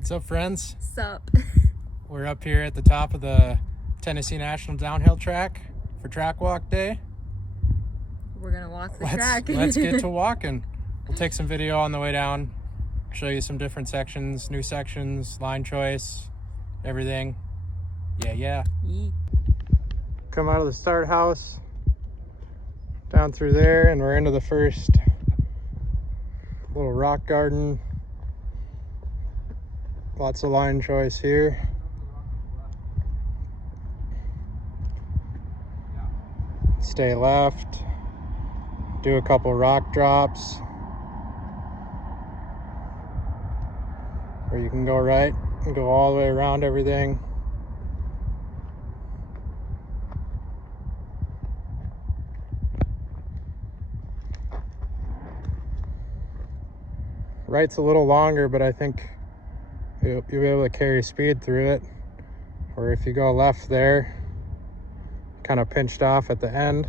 What's up, friends? Sup? We're up here at the top of the Tennessee National Downhill Track for Track Walk Day. We're gonna walk the track. Let's get to walking. We'll take some video on the way down, show you some different sections, new sections, line choice, everything. Yeah. Come out of the start house, down through there, and we're into the first little rock garden. Lots of line choice here. Stay left. Do a couple rock drops. Or you can go right and go all the way around everything. Right's a little longer, but I think you'll be able to carry speed through it. Or if you go left there, kind of pinched off at the end,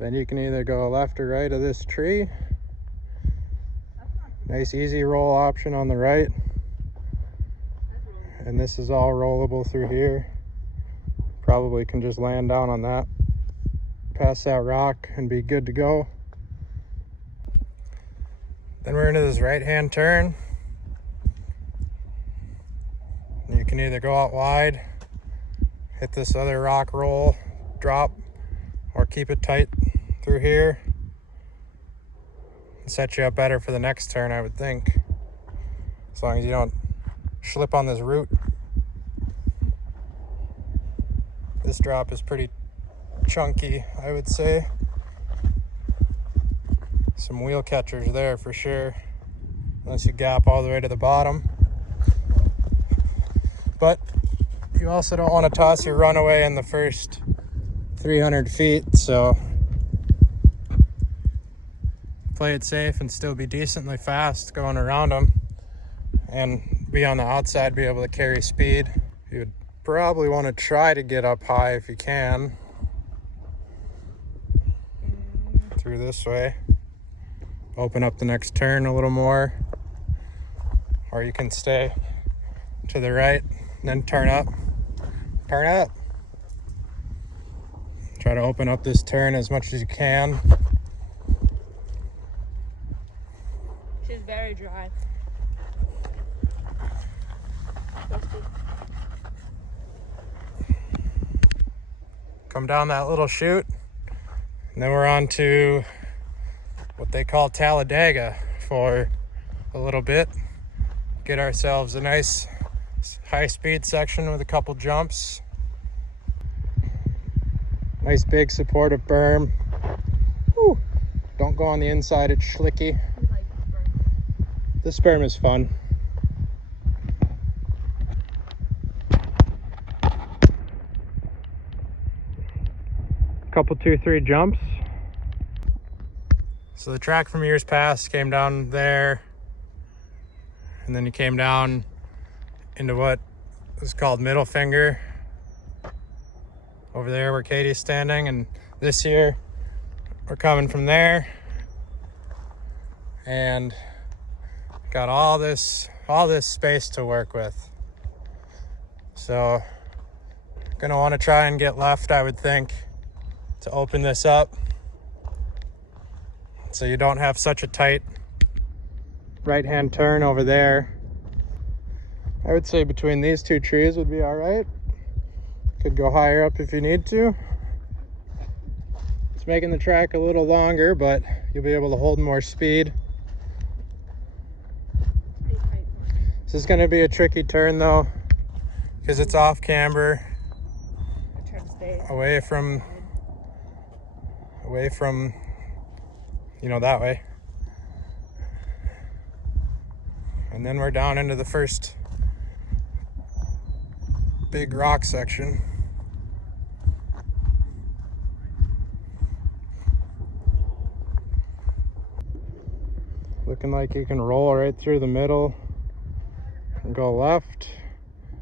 then you can either go left or right of this tree. Nice easy roll option on the right. And this is all rollable through here. Probably can just land down on that, past that rock, and be good to go. Then we're into this right-hand turn. You can either go out wide, hit this other rock roll, drop, or keep it tight through here. Set you up better for the next turn, I would think. As long as you don't slip on this root. This drop is pretty chunky, I would say. Some wheel catchers there for sure, unless you gap all the way to the bottom. But you also don't want to toss your runaway in the first 300 feet, so play it safe and still be decently fast going around them, and be on the outside, be able to carry speed. You would probably want to try to get up high if you can, through this way. Open up the next turn a little more, or you can stay to the right and then turn up. Try to open up this turn as much as you can. She's very dry. Come down that little chute, and then we're on to what they call Talladega for a little bit. Get ourselves a nice high-speed section with a couple jumps. Nice big supportive berm. Whew. Don't go on the inside, it's slicky. This berm is fun. Couple 2-3 jumps. So the track from years past came down there, and then you came down into what is called Middle Finger over there where Katie's standing, and this year we're coming from there and got all this space to work with. So gonna want to try and get left, I would think, to open this up, so you don't have such a tight right-hand turn over there. I would say between these two trees would be all right. Could go higher up if you need to. It's making the track a little longer, but you'll be able to hold more speed. This is going to be a tricky turn though, because it's off camber, away from that way. And then we're down into the first big rock section. Looking like you can roll right through the middle and go left,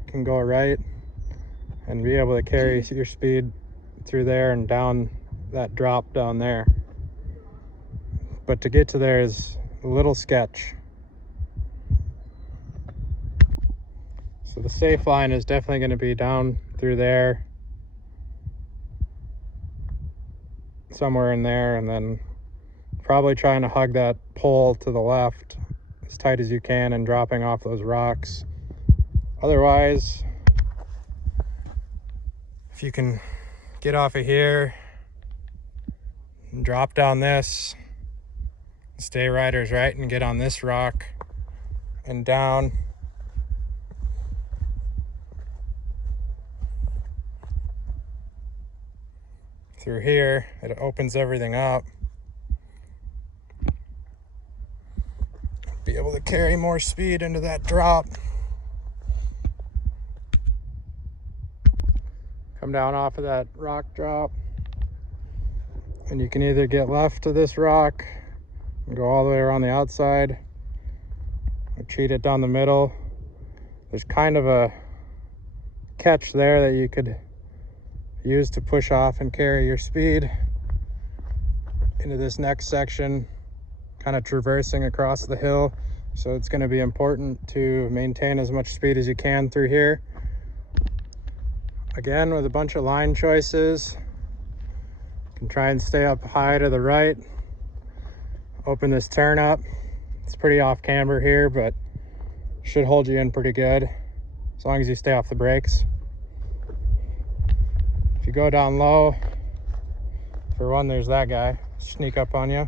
can go right, and be able to carry your speed through there and down that drop down there. But to get to there is a little sketch. So the safe line is definitely going to be down through there, somewhere in there, and then probably trying to hug that pole to the left as tight as you can and dropping off those rocks. Otherwise, if you can get off of here and drop down this, stay riders right, and get on this rock and down. Through here, it opens everything up. Be able to carry more speed into that drop. Come down off of that rock drop, and you can either get left to this rock and go all the way around the outside, or treat it down the middle. There's kind of a catch there that you could use to push off and carry your speed into this next section, kind of traversing across the hill. So it's going to be important to maintain as much speed as you can through here. Again, with a bunch of line choices, you can try and stay up high to the right. Open this turn up. It's pretty off camber here, but should hold you in pretty good as long as you stay off the brakes. If you go down low, for one, there's that guy sneak up on you,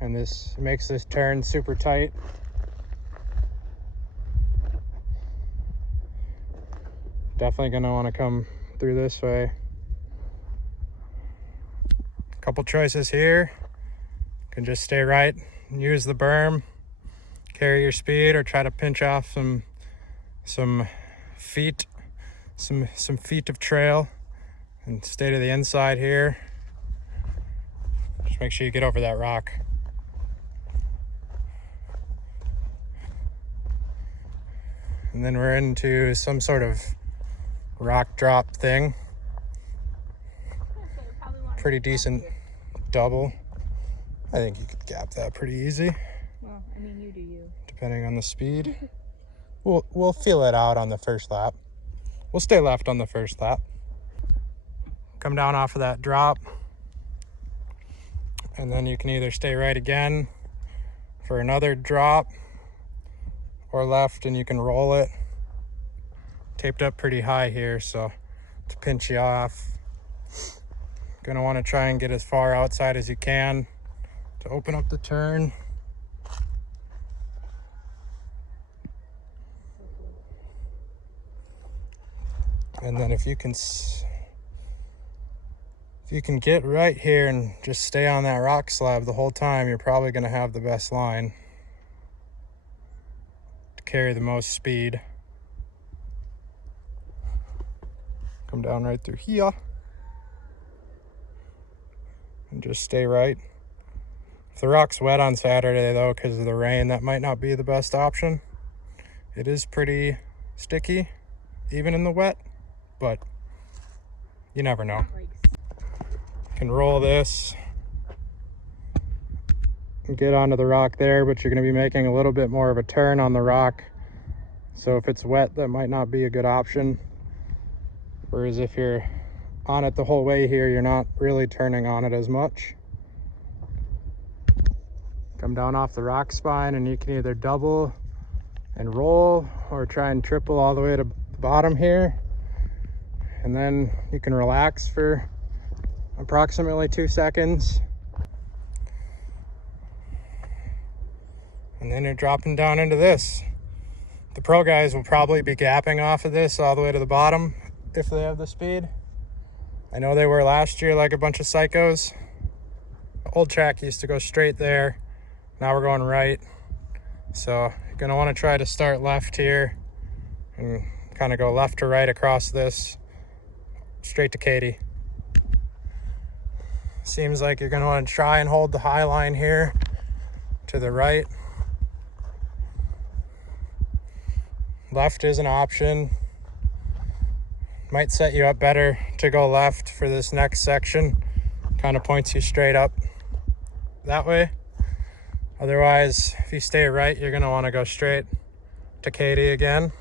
and this makes this turn super tight. Definitely gonna want to come through this way. A couple choices here. You can just stay right and use the berm, carry your speed, or try to pinch off some feet of trail and stay to the inside here. Just make sure you get over that rock. And then we're into some sort of rock drop thing. Pretty decent double. I think you could gap that pretty easy. Well, I mean, you do you. Depending on the speed. We'll feel it out on the first lap. We'll stay left on the first lap. Come down off of that drop, and then you can either stay right again for another drop, or left and you can roll it. Taped up pretty high here, so to pinch you off. Gonna want to try and get as far outside as you can to open up the turn. And then if you can get right here and just stay on that rock slab the whole time, you're probably going to have the best line to carry the most speed. Come down right through here and just stay right. If the rock's wet on Saturday though, because of the rain, that might not be the best option. It is pretty sticky even in the wet, but you never know. You can roll this and get onto the rock there, but you're going to be making a little bit more of a turn on the rock. So if it's wet, that might not be a good option. Whereas if you're on it the whole way here, you're not really turning on it as much. Come down off the rock spine, and you can either double and roll or try and triple all the way to the bottom here. And then you can relax for approximately 2 seconds. And then you're dropping down into this. The pro guys will probably be gapping off of this all the way to the bottom if they have the speed. I know they were last year like a bunch of psychos. The old track used to go straight there. Now we're going right. So you're gonna wanna try to start left here and kind of go left to right across this, straight to Katie. Seems like you're gonna wanna try and hold the high line here to the right. Left is an option. Might set you up better to go left for this next section. Kind of points you straight up that way. Otherwise, if you stay right, you're gonna wanna go straight to Katie again.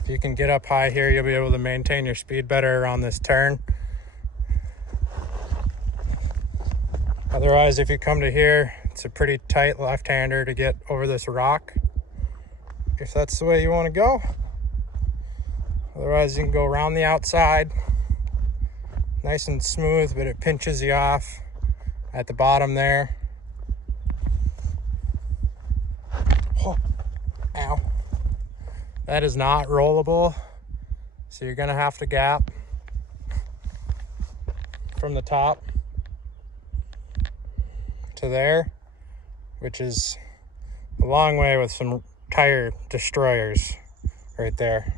If you can get up high here, you'll be able to maintain your speed better around this turn. Otherwise, if you come to here, it's a pretty tight left-hander to get over this rock, if that's the way you want to go. Otherwise, you can go around the outside, nice and smooth, but it pinches you off at the bottom there. Oh, ow. That is not rollable, so you're gonna have to gap from the top to there, which is a long way with some tire destroyers right there.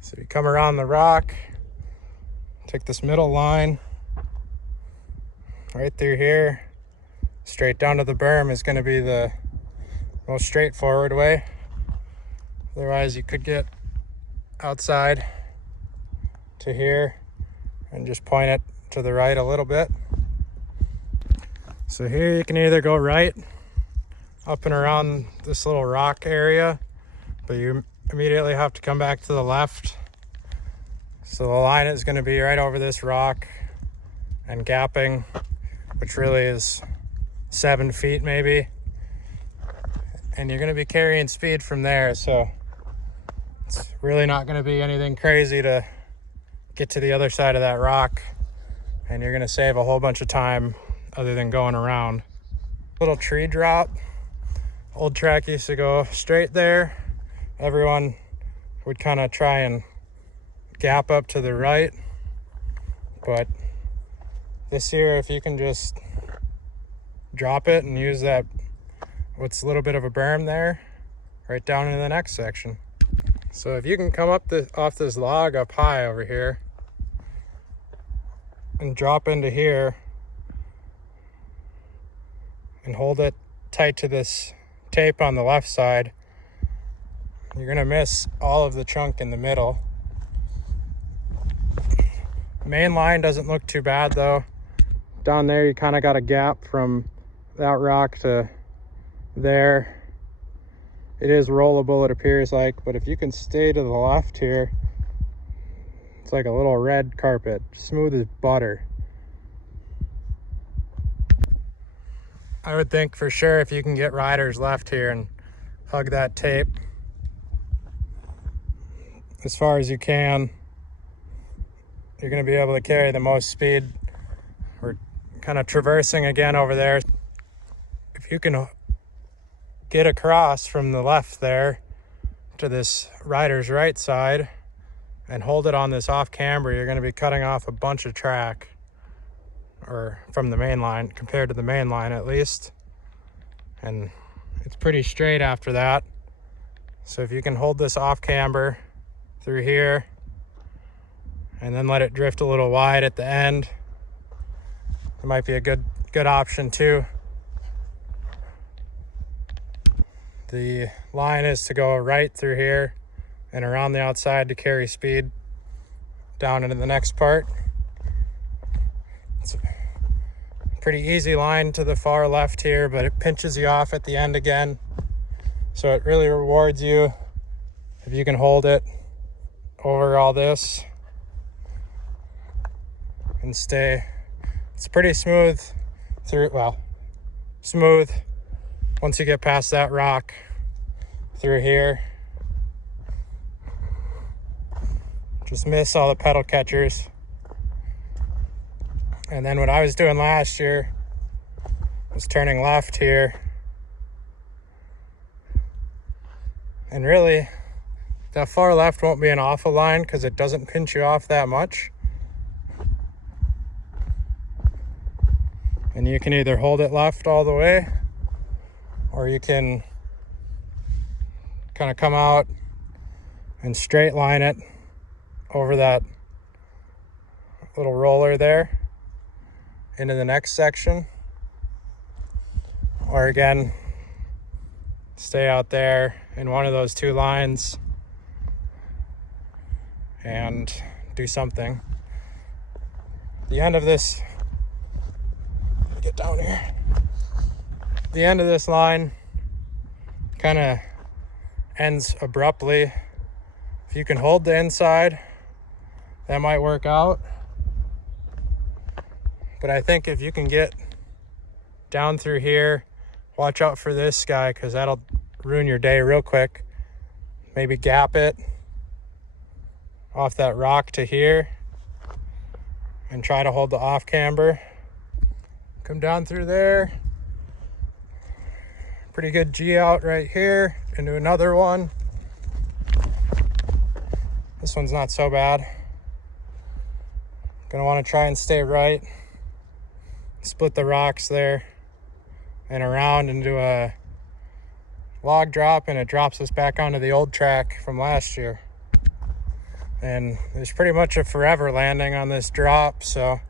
So you come around the rock, take this middle line right through here, straight down to the berm is going to be the most straightforward way. Otherwise, you could get outside to here and just point it to the right a little bit. So here you can either go right up and around this little rock area, but you immediately have to come back to the left. So the line is going to be right over this rock and gapping, which really is 7 feet maybe. And you're going to be carrying speed from there, so it's really not going to be anything crazy to get to the other side of that rock, and you're going to save a whole bunch of time other than going around. Little tree drop. Old track used to go straight there. Everyone would kind of try and gap up to the right, but this year, if you can just drop it and use that, what's a little bit of a berm there, right down into the next section. So if you can come up off this log up high over here and drop into here and hold it tight to this tape on the left side, you're gonna miss all of the chunk in the middle. Main line doesn't look too bad though. Down there you kind of got a gap from that rock to there. It is rollable, it appears like, but if you can stay to the left here, it's like a little red carpet, smooth as butter. I would think for sure if you can get riders left here and hug that tape as far as you can, you're going to be able to carry the most speed. We're kind of traversing again over there. If you can get across from the left there to this rider's right side and hold it on this off camber, you're going to be cutting off a bunch of track, or from the main line, compared to the main line at least. And it's pretty straight after that. So if you can hold this off camber through here and then let it drift a little wide at the end, it might be a good option too. The line is to go right through here and around the outside to carry speed down into the next part. It's a pretty easy line to the far left here, but it pinches you off at the end again. So it really rewards you if you can hold it over all this and stay. It's pretty smooth through, well, smooth once you get past that rock through here. Just miss all the pedal catchers. And then what I was doing last year was turning left here. And really, that far left won't be an awful line because it doesn't pinch you off that much. And you can either hold it left all the way, or you can kind of come out and straight line it over that little roller there into the next section. Or again, stay out there in one of those two lines and do something. The end of this get down here. The end of this line kind of ends abruptly. If you can hold the inside, that might work out. But I think if you can get down through here, watch out for this guy because that'll ruin your day real quick. Maybe gap it off that rock to here and try to hold the off camber. Come down through there. Pretty good G out right here into another one. This one's not so bad. Gonna want to try and stay right. Split the rocks there and around into a log drop, and it drops us back onto the old track from last year. And there's pretty much a forever landing on this drop, so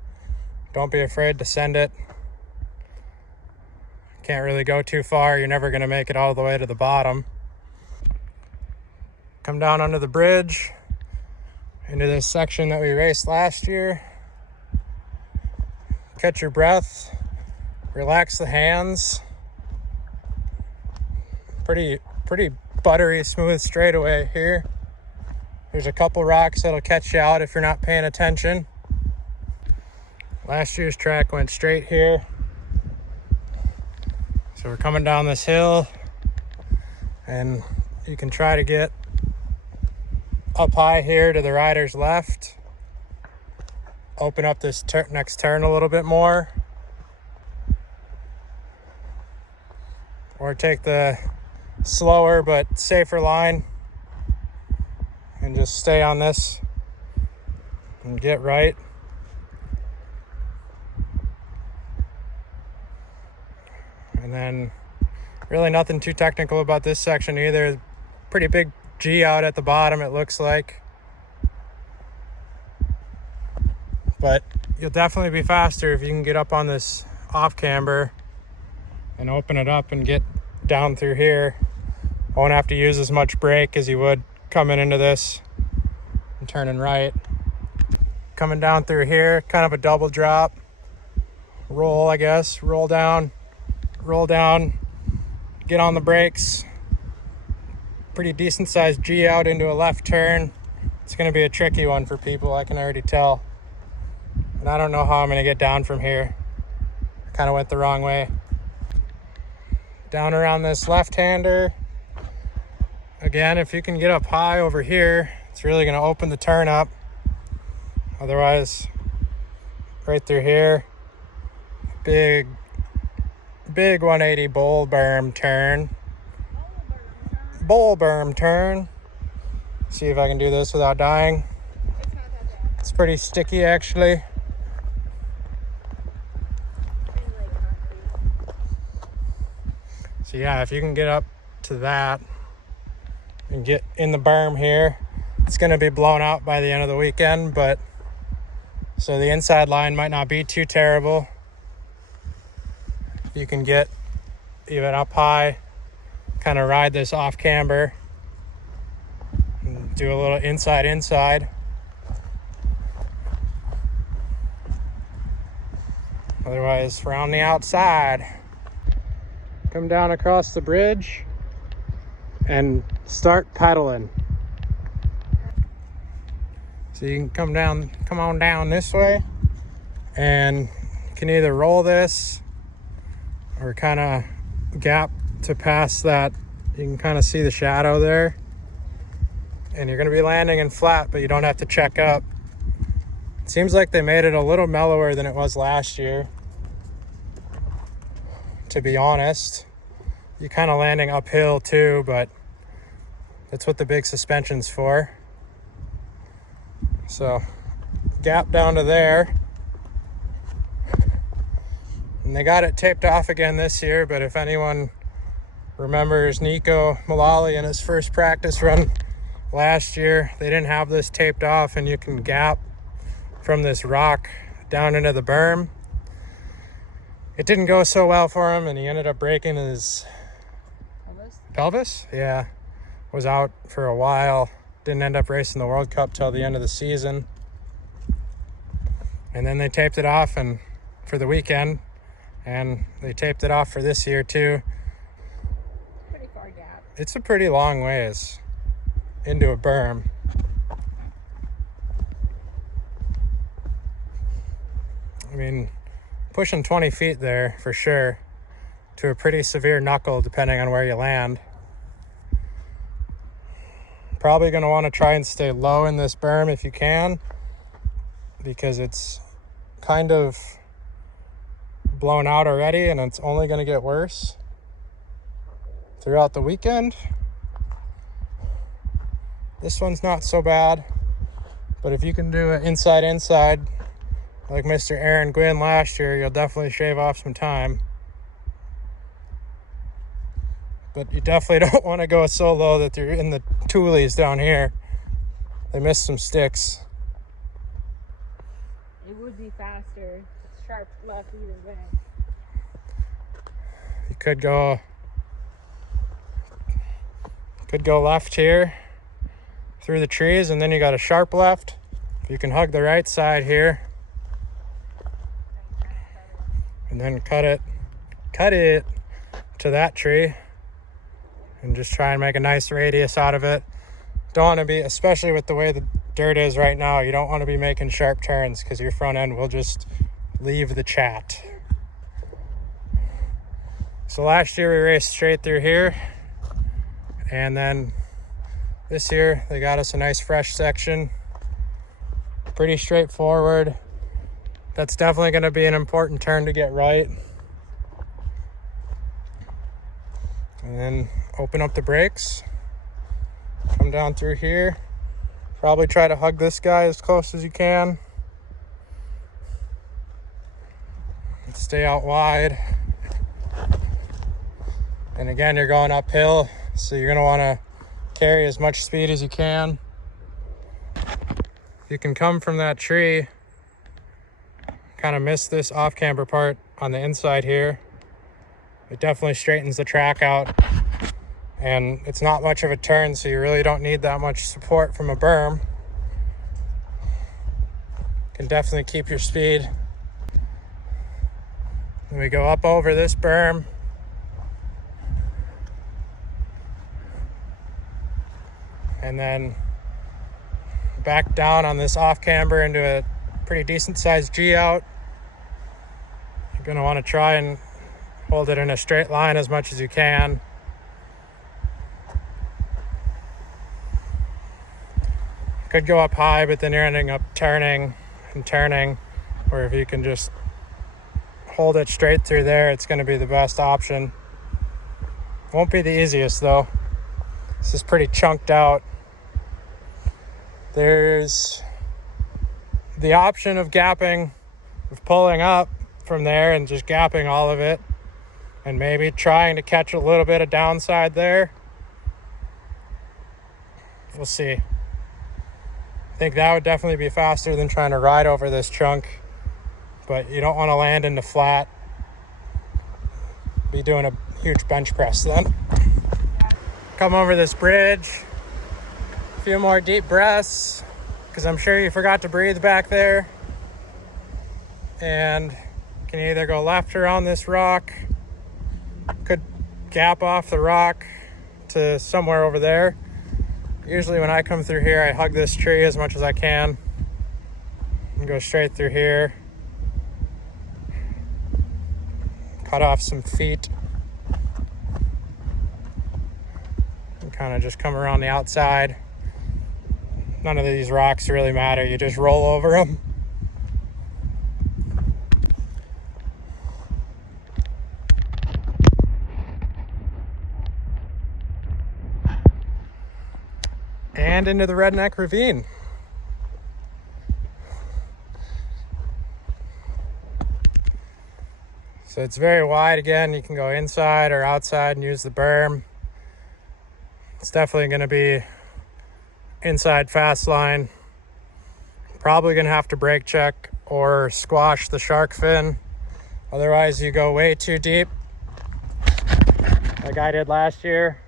don't be afraid to send it. Can't really go too far. You're never going to make it all the way to the bottom. Come down under the bridge into this section that we raced last year. Catch your breath. Relax the hands. Pretty buttery, smooth straightaway here. There's a couple rocks that'll catch you out if you're not paying attention. Last year's track went straight here. So we're coming down this hill, and you can try to get up high here to the rider's left. Open up this next turn a little bit more. Or take the slower but safer line and just stay on this and get right. And then really nothing too technical about this section either. Pretty big G out at the bottom, it looks like. But you'll definitely be faster if you can get up on this off camber and open it up and get down through here. Won't have to use as much brake as you would coming into this and turning right. Coming down through here, kind of a double drop. Roll, I guess. Roll down, get on the brakes. Pretty decent sized G out into a left turn. It's going to be a tricky one for people, I can already tell. And I don't know how I'm going to get down from here. I kind of went the wrong way. Down around this left-hander. Again, if you can get up high over here, it's really going to open the turn up. Otherwise, right through here, big 180 bull berm turn. See if I can do this without dying. It's pretty sticky, actually. So yeah, if you can get up to that and get in the berm here, it's going to be blown out by the end of the weekend, but so the inside line might not be too terrible. You can get even up high, kind of ride this off camber and do a little inside. Otherwise, we're on the outside. Come down across the bridge and start pedaling. So you can come on down this way, and you can either roll this or kind of gap to pass that. You can kind of see the shadow there, and you're going to be landing in flat, but you don't have to check up. It seems like they made it a little mellower than it was last year, to be honest. You're kind of landing uphill too, but that's what the big suspension's for. So gap down to there. And they got it taped off again this year, but if anyone remembers Nico Mullally in his first practice run last year, they didn't have this taped off, and you can gap from this rock down into the berm. It didn't go so well for him, and he ended up breaking his pelvis. Yeah, was out for a while. Didn't end up racing the World Cup till the end of the season. And then they taped it off and for the weekend, And they taped it off for this year too. Pretty far gap. It's a pretty long ways into a berm. I mean, pushing 20 feet there for sure, to a pretty severe knuckle depending on where you land. Probably going to want to try and stay low in this berm if you can, because it's kind of blown out already and it's only going to get worse throughout the weekend. This one's not so bad, but if you can do it inside like Mr. Aaron Gwynn last year, you'll definitely shave off some time. But you definitely don't want to go so low that you're in the toolies down here. They missed some sticks. It would be faster. Sharp left either way. You could go left here through the trees, and then you got a sharp left. You can hug the right side here and then cut it to that tree and just try and make a nice radius out of it. Don't want to be, especially with the way the dirt is right now, you don't want to be making sharp turns because your front end will just leave the chat. So last year we raced straight through here, and then this year they got us a nice fresh section. Pretty straightforward. That's definitely going to be an important turn to get right. And then open up the brakes, come down through here, probably try to hug this guy as close as you can. Stay out wide. And again, you're going uphill, so you're going to want to carry as much speed as you can. You can come from that tree, kind of miss this off-camber part on the inside here. It definitely straightens the track out, and it's not much of a turn, so you really don't need that much support from a berm. Can definitely keep your speed. Then we go up over this berm. And then back down on this off camber into a pretty decent sized G out. You're going to want to try and hold it in a straight line as much as you can. Could go up high, but then you're ending up turning and turning, or if you can just hold it straight through there, it's going to be the best option. Won't be the easiest though. This is pretty chunked out. There's the option of gapping, of pulling up from there and just gapping all of it, and maybe trying to catch a little bit of downside there. We'll see. I think that would definitely be faster than trying to ride over this chunk, but you don't want to land into flat. Be doing a huge bench press then. Come over this bridge. A few more deep breaths, because I'm sure you forgot to breathe back there. And you can either go left around this rock, could gap off the rock to somewhere over there. Usually when I come through here, I hug this tree as much as I can and go straight through here. Cut off some feet. And kind of just come around the outside. None of these rocks really matter. You just roll over them. And into the Redneck Ravine. So it's very wide again. You can go inside or outside and use the berm. It's definitely going to be inside fast line. Probably going to have to brake check or squash the shark fin. Otherwise you go way too deep, like I did last year.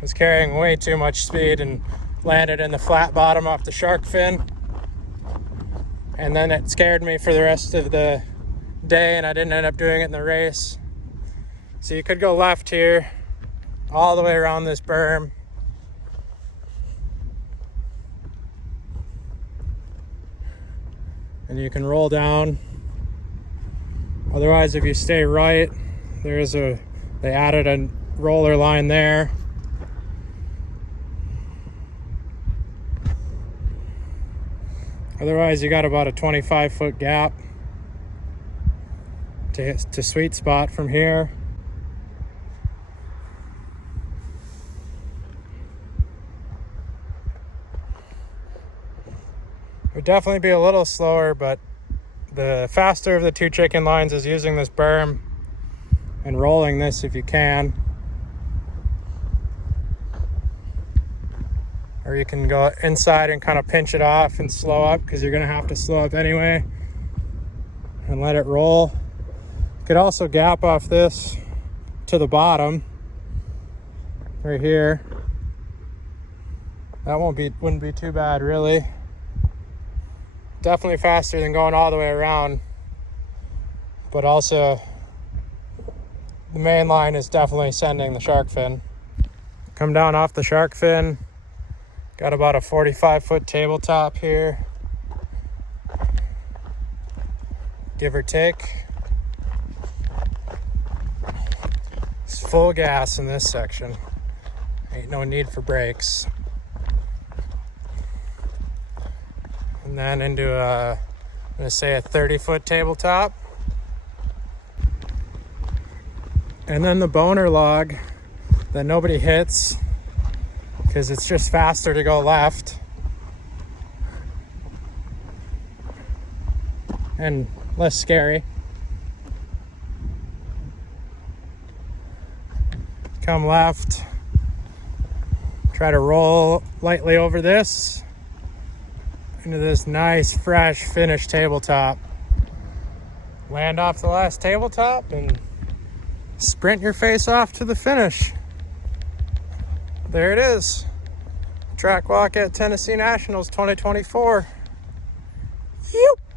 Was carrying way too much speed and landed in the flat bottom off the shark fin. And then it scared me for the rest of the day and I didn't end up doing it in the race. So you could go left here, all the way around this berm. And you can roll down. Otherwise, if you stay right, they added a roller line there. Otherwise, you got about a 25-foot gap to sweet spot from here. It would definitely be a little slower, but the faster of the two chicken lines is using this berm and rolling this if you can. Or you can go inside and kind of pinch it off and slow up, because you're going to have to slow up anyway, and let it roll. You could also gap off this to the bottom right here. That wouldn't be too bad, really. Definitely faster than going all the way around, but also the main line is definitely sending the shark fin. Come down off the shark fin. Got about a 45-foot tabletop here, give or take. It's full gas in this section. Ain't no need for brakes. And then into I'm gonna say a 30-foot tabletop. And then the boner log that nobody hits, because it's just faster to go left and less scary. Come left, try to roll lightly over this into this nice fresh finished tabletop. Land off the last tabletop and sprint your face off to the finish. There it is. Track walk at Tennessee Nationals 2024. Yoop.